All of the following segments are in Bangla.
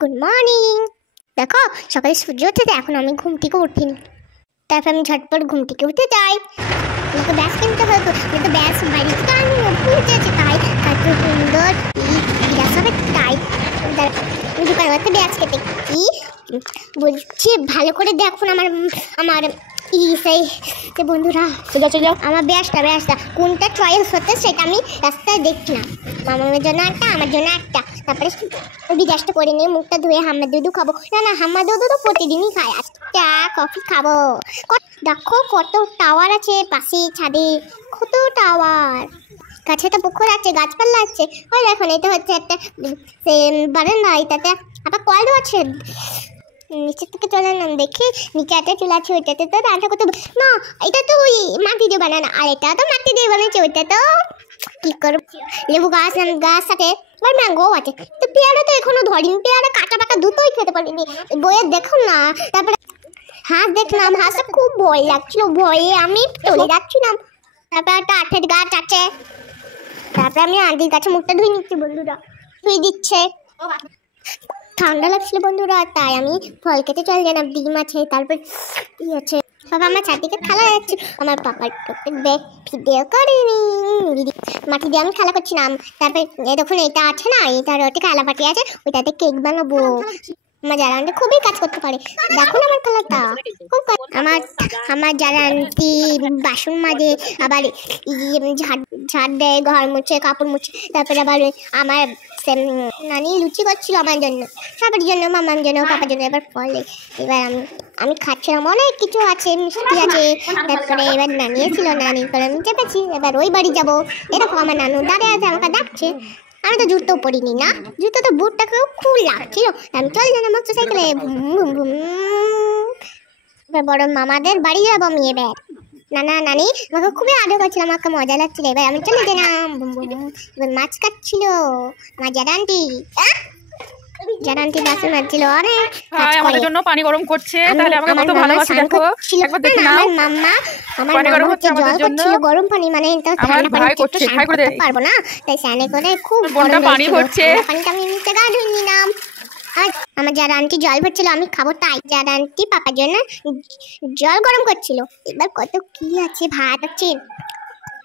Good morning. দেখো সকালে সূর্য উঠেছে, এখন আমি ঘুম থেকে উঠিনি। তারপর আমি ঝটপট ঘুম থেকে উঠে যাই। আমাকে ব্যাস কিনতে হবে, তো ব্যাস বাড়ি থেকে আমি ভুলে যাচ্ছি। তাই এত সুন্দর ব্যাস হবে, তাই দোকানের মধ্যে ব্যাস কেটে কি বলছি ভালো করে দেখুন। আমার সেই বন্ধুরা আমার ব্যাসটা কোনটা চয়েস হচ্ছে সেটা আমি রাস্তায় দেখছি না। মামার জন্য একটা, আমার জন্য একটা। তারপরে বিরাজটা করে নিয়ে মুখটা ধুয়ে হাম্মা দুধু খাবো। না হাম্মা দুধু তো প্রতিদিনই খাই, আজটা কফি খাবো। দেখো কত টাওয়ার আছে পাশে ছাদে, কত টাওয়ার। কাছে একটা পুকুর আছে, গাছপালা আছে। ওই দেখুন এটা হচ্ছে একটা বারান্দা, এটাতে আবার কল আছে। নিচের থেকে চলে নাম দেখি, নিচে একটা চুলা আছে, ওইটাতে তো রান্না করতে না। এটা তো ওই মাটি দিয়ে বানানো, আর এটা তো মাটি দিয়ে বানাচ্ছে। ওইটা তো কি করব, লেবু গাছ আছে, আর ম্যাঙ্গোও আছে। তো পেয়ারা তো এখনো ধরিনি, পেয়ারা কাটা পাকা দুটোই খেতে পারিনি। বইয়ে দেখুন না। তারপরে হাঁস দেখলাম, হাঁসটা খুব ভয় লাগছিল, ভয়ে আমি চলে যাচ্ছিলাম। তারপর একটা আঠের গাছ আছে। তারপরে আমি আন্টির কাছে মুখটা ধুয়ে নিচ্ছি, বন্ধুরা ধুয়ে দিচ্ছে। ঠান্ডা লাগছিল বন্ধুরা, তাই আমি ফল খেতে চলে গেলাম। ডিম আছে, তারপর কি আছে, বাবা আমার চারদিকে খেলা যাচ্ছে। আমার পাপার ভিডিও করিনি, মাটি দিয়ে আমি খেলা করছিলাম। তারপর দেখুন এটা আছে না, এটার ওটা খেলা পাটি আছে, ওইটাতে কেক বানাবো। আমার জারান্টি খুবই কাজ করতে পারে, দেখুন আমার কালারটা খুব। আমার জারান্টি বাসন মাজে, আবার ঝাড় দেয়, ঘর মুছে, কাপড় মুছে। তারপরে আবার আমার নানি লুচি করছিল আমার জন্য, সবার জন্য, মামার জন্য, পাপার জন্য। এবার ফলে এবার আমি খাচ্ছিলাম, অনেক কিছু আছে, মিষ্টি আছে। তারপরে এবার নানি ছিল, নানির পরে আমি চেপেছি। এবার ওই বাড়ি যাবো। এরকম আমার নানু দাঁড়িয়ে আছে, আমাকে ডাকছে। আমি তো জুতো পরিনি না, জুতো তো বুটটাকেও খুব লাগছিল। আমি চলে গেলাম মোটরসাইকেলে, এবার বড় মামাদের বাড়ি যাবো আমি। এবার নানি আমাকে খুবই আদর করছিল, আমাকে মজা লাগছিল। এবার আমি চলে গেলাম। এবার মাছ কাটছিল আমার জারান্টি বাসন মাজছিল, অনেক আমাদের জন্য পানি গরম করছে। তাহলে আমাকে কত ভালোবাসে দেখো, একবার দেখো না। আমার মামা হচ্ছে জল করছিল, গরম পানি, মানে আমার ভাই করছে, ভাই করে পারবো না, তাই স্নানে করে খুব গরম পানি ভরছে। পানিটা আমি নিচে গা ধুয়ে নিলাম। আমার জারান্টি জল ভরছিল, আমি খাবো, তাই জারান্টি পাপার জন্য জল গরম করছিল। এবার কত কি আছে, ভাত আছে,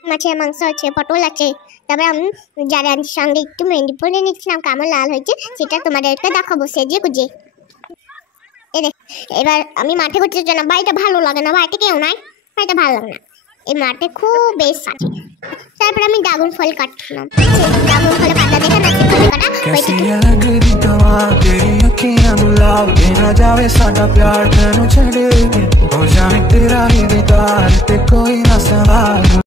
মাছের মাংস আছে, পটল আছে। তারপরে আমি জারান্টির সঙ্গে একটু মেহেন্দি পরে নিচ্ছিলাম, কেমন লাল হয়েছে সেটা তোমাদেরকে দেখাবো সেজে গুজে। এবার আমি মাঠে ঘুরতে চাই না, বাড়িটা ভালো লাগে না, বাড়িতে কেউ নাই, বাড়িটা ভালো লাগে না। এই মাঠে খুব বেশ আছে। তারপরে আমি ড্রাগন ফল কাটছিলাম, ড্রাগন ফলের পাতা দেখে না जावे साडा प्यार तेनू छड़े हो जाए तेरा ही दीदार ते कोई ना सवाल